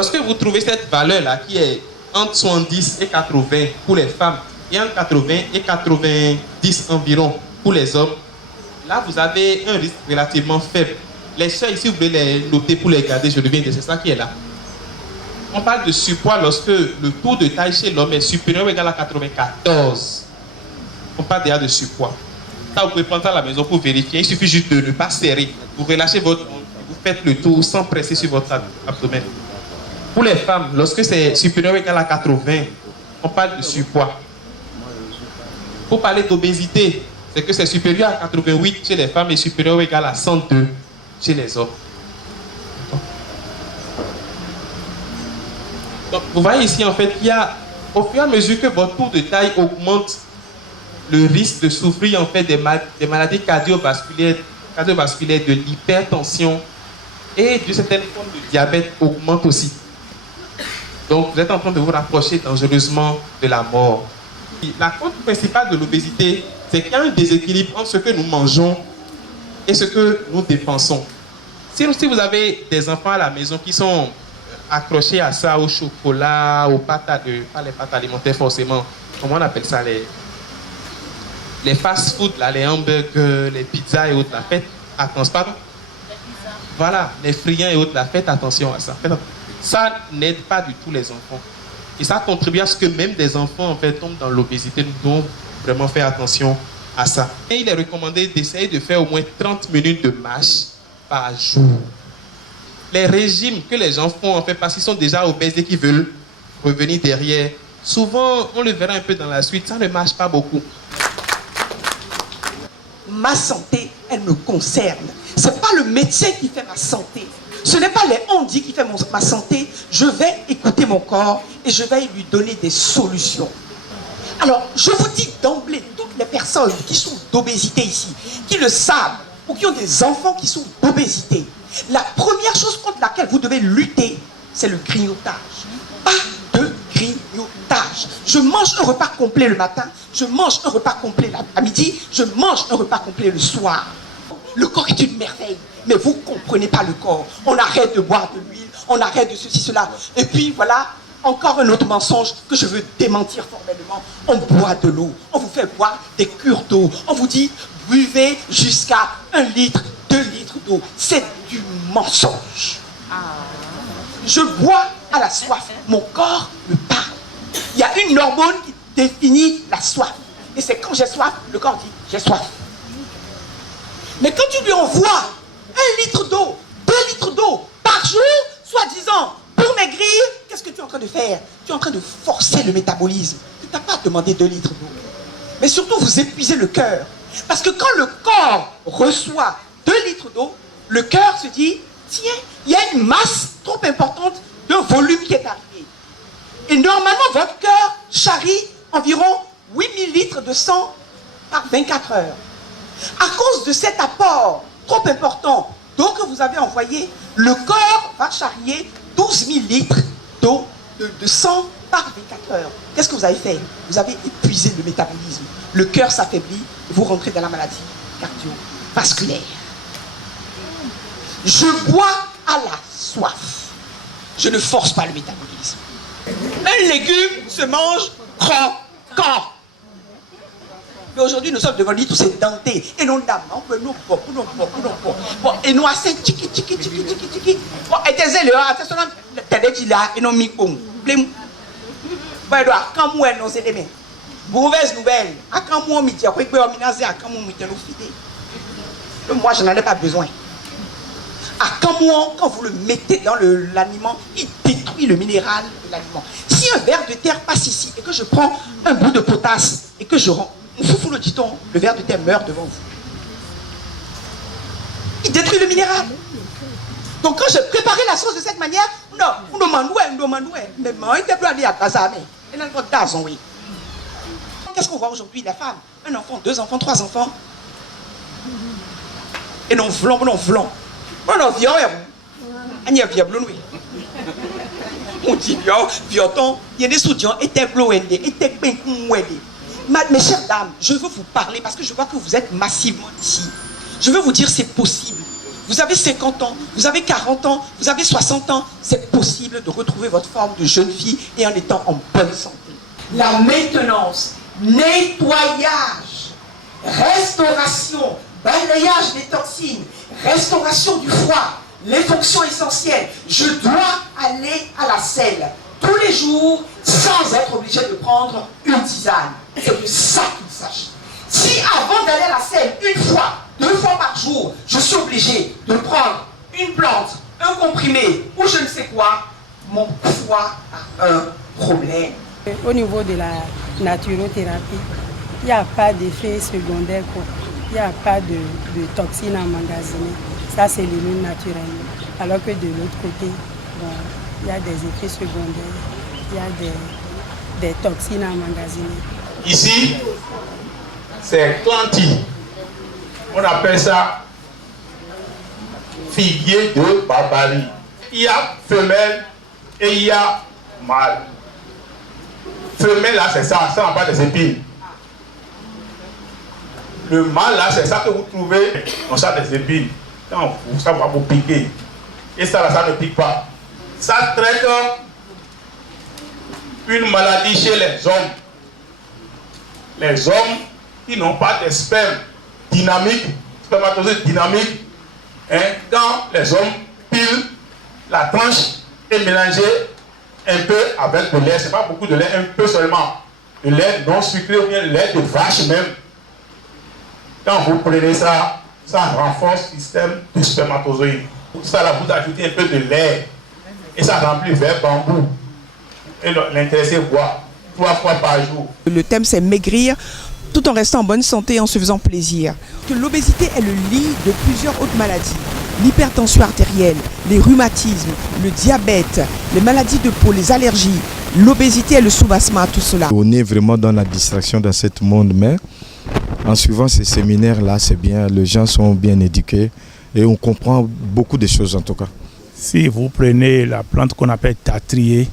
Lorsque vous trouvez cette valeur-là qui est entre 70 et 80 pour les femmes et entre 80 et 90 environ pour les hommes, là vous avez un risque relativement faible. Les seuils, si vous voulez les noter pour les garder, je reviens, c'est ça qui est là. On parle de surpoids lorsque le taux de taille chez l'homme est supérieur ou égal à 94. On parle déjà de surpoids. Ça, vous pouvez prendre ça à la maison pour vérifier. Il suffit juste de ne pas serrer. Vous relâchez votre ventre, vous faites le tour sans presser sur votre abdomen. Pour les femmes, lorsque c'est supérieur ou égal à 80, on parle de surpoids. Pour parler d'obésité, c'est que c'est supérieur à 88 chez les femmes et supérieur ou égal à 102 chez les hommes. Donc, vous voyez ici, en fait, il y a, au fur et à mesure que votre tour de taille augmente, le risque de souffrir, en fait, des maladies cardiovasculaires, de l'hypertension et d'une certaine forme de diabète augmente aussi. Donc, vous êtes en train de vous rapprocher dangereusement de la mort. La cause principale de l'obésité, c'est qu'il y a un déséquilibre entre ce que nous mangeons et ce que nous dépensons. Si vous avez des enfants à la maison qui sont accrochés à ça, au chocolat, aux pâtes pas les pâtes alimentaires forcément, comment on appelle ça, les fast-food, les hamburgers, les pizzas et autres, faites attention, pardon. Voilà, les friands et autres, faites attention à ça. Ça n'aide pas du tout les enfants. Et ça contribue à ce que même des enfants en fait tombent dans l'obésité. Nous devons vraiment faire attention à ça. Et il est recommandé d'essayer de faire au moins 30 minutes de marche par jour. Les régimes que les gens font en fait parce qu'ils sont déjà obèses et qu'ils veulent revenir derrière, souvent on le verra un peu dans la suite, ça ne marche pas beaucoup. Ma santé, elle me concerne. Ce n'est pas le médecin qui fait ma santé. Ce n'est pas les on-dit qui fait ma santé. Je vais écouter mon corps et je vais lui donner des solutions. Alors, je vous dis d'emblée, toutes les personnes qui sont d'obésité ici, qui le savent, ou qui ont des enfants qui sont d'obésité, la première chose contre laquelle vous devez lutter, c'est le grignotage. Pas de grignotage. Je mange un repas complet le matin, je mange un repas complet à midi, je mange un repas complet le soir. Le corps est une merveille, mais vous ne comprenez pas le corps. On arrête de boire de l'huile, on arrête de ceci, cela. Et puis voilà, encore un autre mensonge que je veux démentir formellement. On boit de l'eau, on vous fait boire des cures d'eau. On vous dit, buvez jusqu'à 1 litre, 2 litres d'eau. C'est du mensonge. Je bois à la soif, mon corps me parle. Il y a une hormone qui définit la soif. Et c'est quand j'ai soif, le corps dit, j'ai soif. Mais quand tu lui envoies 1 litre d'eau, 2 litres d'eau par jour, soi-disant, pour maigrir, qu'est-ce que tu es en train de faire? Tu es en train de forcer le métabolisme. Tu n'as pas demandé 2 litres d'eau. Mais surtout, vous épuisez le cœur. Parce que quand le corps reçoit 2 litres d'eau, le cœur se dit, tiens, il y a une masse trop importante de volume qui est arrivée. Et normalement, votre cœur charrie environ 8000 litres de sang par 24 heures. À cause de cet apport trop important d'eau que vous avez envoyé, le corps va charrier 12 000 litres d'eau, de sang par 24 heures. Qu'est-ce que vous avez fait? Vous avez épuisé le métabolisme. Le cœur s'affaiblit et vous rentrez dans la maladie cardiovasculaire. Je bois à la soif. Je ne force pas le métabolisme. Un légume se mange croquant. Mais aujourd'hui, nous sommes devenus tous ces dentés. Et non, dame, on peut nous bon, bon, et nous assez tiki. Bon, et tes élèves, t'as dit là, et non, mi bon. Blim. Bon, quand moi, non, c'est demain. Mauvaise nouvelle. À quand moi, mi tient, quoi, à quand moi, mi tient, moi, je n'en ai pas besoin. À quand moi, quand vous le mettez dans l'aliment, il détruit le minéral de l'aliment. Si un ver de terre passe ici et que je prends un bout de potasse et que je rends, vous le dit-on, le ver de terre meurt devant vous. Il détruit le minéral. Donc quand j'ai préparé la sauce de cette manière, non, mais moi, il aller à Kazame. Qu'est-ce qu'on voit aujourd'hui? La femme, un enfant, 2 enfants, 3 enfants. Et non, vlon. On dit, vioton, il y a des soutiens, et t'es bloqué, et t'es bien. Mes chères dames, je veux vous parler parce que je vois que vous êtes massivement ici. Je veux vous dire c'est possible. Vous avez 50 ans, vous avez 40 ans, vous avez 60 ans. C'est possible de retrouver votre forme de jeune fille et en étant en bonne santé. La maintenance, nettoyage, restauration, balayage des toxines, restauration du foie, les fonctions essentielles. Je dois aller à la selle tous les jours sans être obligé de prendre une tisane. C'est de ça qu'il s'agit. Si avant d'aller à la selle, une fois, 2 fois par jour, je suis obligé de prendre une plante, un comprimé ou je ne sais quoi, mon foie a un problème. Au niveau de la naturothérapie, il n'y a pas d'effet secondaire, il n'y a pas de toxines emmagasinées. Ça, c'est l'élimine naturellement. Alors que de l'autre côté, bon, il y a des effets secondaires, il y a des toxines emmagasinées. Ici, c'est Clanty. On appelle ça figuier de barbarie. Il y a femelle et il y a mâle. Femelle là, c'est ça n'a pas des épines. Le mâle là, c'est ça que vous trouvez, on ça des épines. Quand ça va vous piquer. Et ça là, ça ne pique pas. Ça traite une maladie chez les hommes. Les hommes qui n'ont pas de sperme dynamique, spermatozoïde dynamique, hein, quand les hommes pilent la tranche et mélangent un peu avec de lait, c'est pas beaucoup de lait, un peu seulement, de lait non sucré ou bien lait de vache même. Quand vous prenez ça, ça renforce le système du spermatozoïde. Ça là, vous ajoutez un peu de lait et ça remplit vers bambou. Et l'intéressé boit 3 fois par jour. Le thème, c'est maigrir tout en restant en bonne santé et en se faisant plaisir. Que l'obésité est le lit de plusieurs autres maladies. L'hypertension artérielle, les rhumatismes, le diabète, les maladies de peau, les allergies. L'obésité est le soubassement à tout cela. On est vraiment dans la distraction dans ce monde, mais en suivant ces séminaires-là, c'est bien, les gens sont bien éduqués et on comprend beaucoup de choses en tout cas. Si vous prenez la plante qu'on appelle datrier,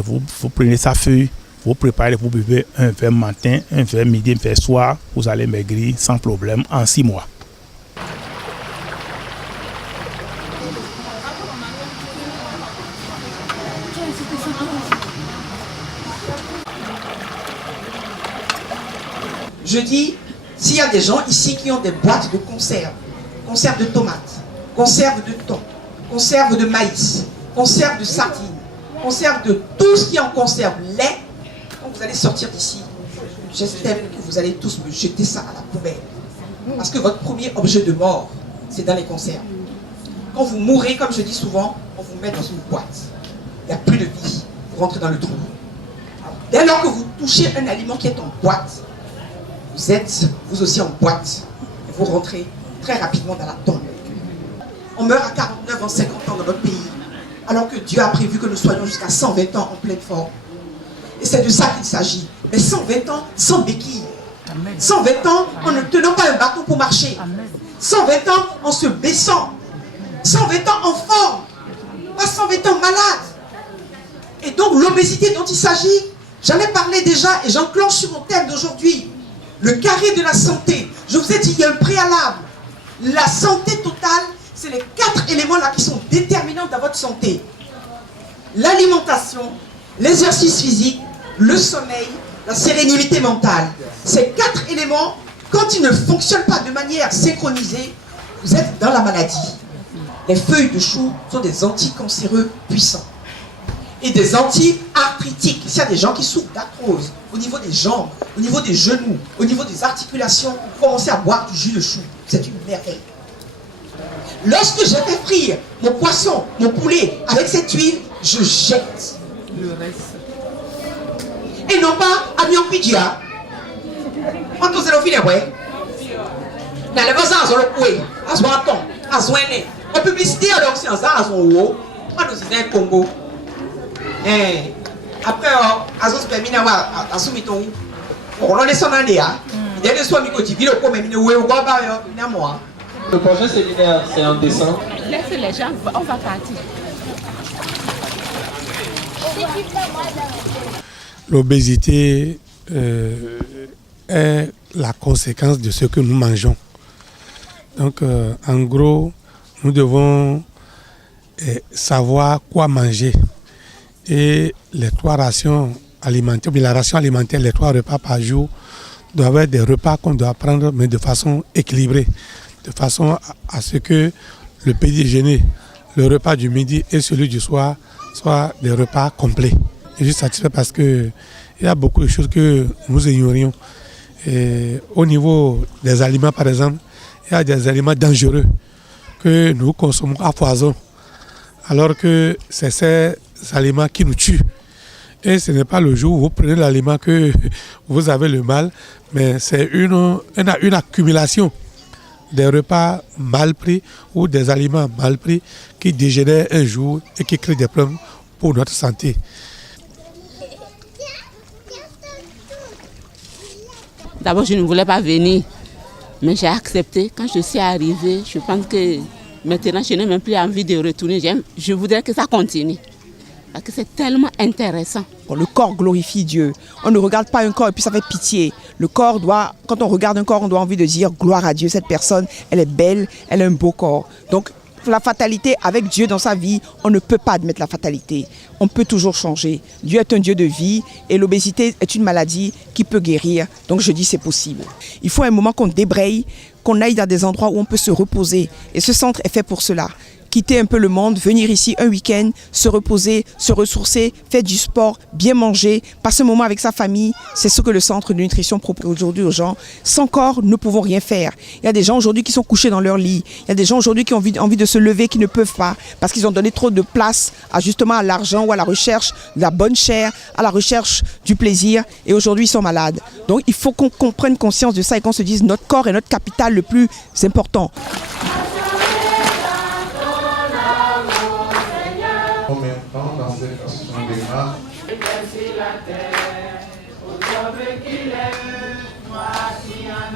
vous prenez sa feuille, vous préparez, vous buvez un verre matin, un verre midi, un verre soir, vous allez maigrir sans problème en 6 mois. Je dis, s'il y a des gens ici qui ont des boîtes de conserve, conserve de tomates, conserve de thon, conserve de maïs, conserve de sardines, conserve de tout ce qui est en conserve, lait, quand vous allez sortir d'ici, j'estime que vous allez tous me jeter ça à la poubelle. Parce que votre premier objet de mort, c'est dans les conserves. Quand vous mourrez, comme je dis souvent, on vous met dans une boîte. Il n'y a plus de vie. Vous rentrez dans le trou. Dès lors que vous touchez un aliment qui est en boîte, vous êtes vous aussi en boîte. Et vous rentrez très rapidement dans la tombe. On meurt à 49 ans, 50 ans dans notre pays. Alors que Dieu a prévu que nous soyons jusqu'à 120 ans en pleine forme. Et c'est de ça qu'il s'agit. Mais 120 ans sans béquille. 120 ans en ne tenant pas un bâton pour marcher. 120 ans en se baissant. 120 ans en forme. Pas 120 ans malade. Et donc l'obésité dont il s'agit, j'en ai parlé déjà et j'enclenche sur mon thème d'aujourd'hui. Le carré de la santé. Je vous ai dit, il y a un préalable. La santé totale, c'est les 4 éléments là qui sont déterminants dans votre santé. L'alimentation, l'exercice physique, le sommeil, la sérénité mentale. Ces 4 éléments, quand ils ne fonctionnent pas de manière synchronisée, vous êtes dans la maladie. Les feuilles de chou sont des anticancéreux puissants. Et des anti-arthritiques. S'il y a des gens qui souffrent d'arthrose au niveau des jambes, au niveau des genoux, au niveau des articulations, commencez à boire du jus de chou. C'est une merveille. Lorsque j'ai fait frire mon poisson, mon poulet avec cette huile, je jette le reste. Et non pas à Nyampidia. Quand vous allez au filet, ouais. Dans les voisins, on a le à son ton, à son aîné. En publicité, alors, c'est un zar à son haut. On nous disait un Congo. Après, Azos permis d'avoir un soumiton. On est son année. Il y a des soins qui disent que le prochain séminaire, c'est en décembre. Laissez les gens, on va partir. L'obésité est la conséquence de ce que nous mangeons. Donc, en gros, nous devons savoir quoi manger. Et les 3 rations alimentaires, la ration alimentaire, les 3 repas par jour, doivent être des repas qu'on doit prendre, mais de façon équilibrée, de façon à ce que le petit déjeuner, le repas du midi et celui du soir soient des repas complets. Je suis satisfait parce qu'il y a beaucoup de choses que nous ignorions. Et au niveau des aliments, par exemple, il y a des aliments dangereux que nous consommons à foison, alors que c'est ces aliments qui nous tuent. Et ce n'est pas le jour où vous prenez l'aliment que vous avez le mal, mais c'est une accumulation des repas mal pris ou des aliments mal pris qui dégénèrent un jour et qui créent des problèmes pour notre santé. D'abord, je ne voulais pas venir, mais j'ai accepté. Quand je suis arrivée, je pense que maintenant, je n'ai même plus envie de retourner. Je voudrais que ça continue. Parce que c'est tellement intéressant. Le corps glorifie Dieu. On ne regarde pas un corps et puis ça fait pitié. Le corps doit, quand on regarde un corps, on doit envie de dire gloire à Dieu. Cette personne, elle est belle, elle a un beau corps. Donc, la fatalité, avec Dieu dans sa vie, on ne peut pas admettre la fatalité. On peut toujours changer. Dieu est un Dieu de vie et l'obésité est une maladie qui peut guérir. Donc je dis c'est possible. Il faut un moment qu'on débraye, qu'on aille dans des endroits où on peut se reposer. Et ce centre est fait pour cela. Quitter un peu le monde, venir ici un week-end, se reposer, se ressourcer, faire du sport, bien manger, passer un moment avec sa famille. C'est ce que le centre de nutrition propose aujourd'hui aux gens. Sans corps, nous ne pouvons rien faire. Il y a des gens aujourd'hui qui sont couchés dans leur lit. Il y a des gens aujourd'hui qui ont envie de se lever, qui ne peuvent pas, parce qu'ils ont donné trop de place justement à l'argent ou à la recherche de la bonne chair, à la recherche du plaisir. Et aujourd'hui, ils sont malades. Donc il faut qu'on prenne conscience de ça et qu'on se dise notre corps est notre capital le plus important. En même temps, dans cette action de grâce, qu'il est, voici un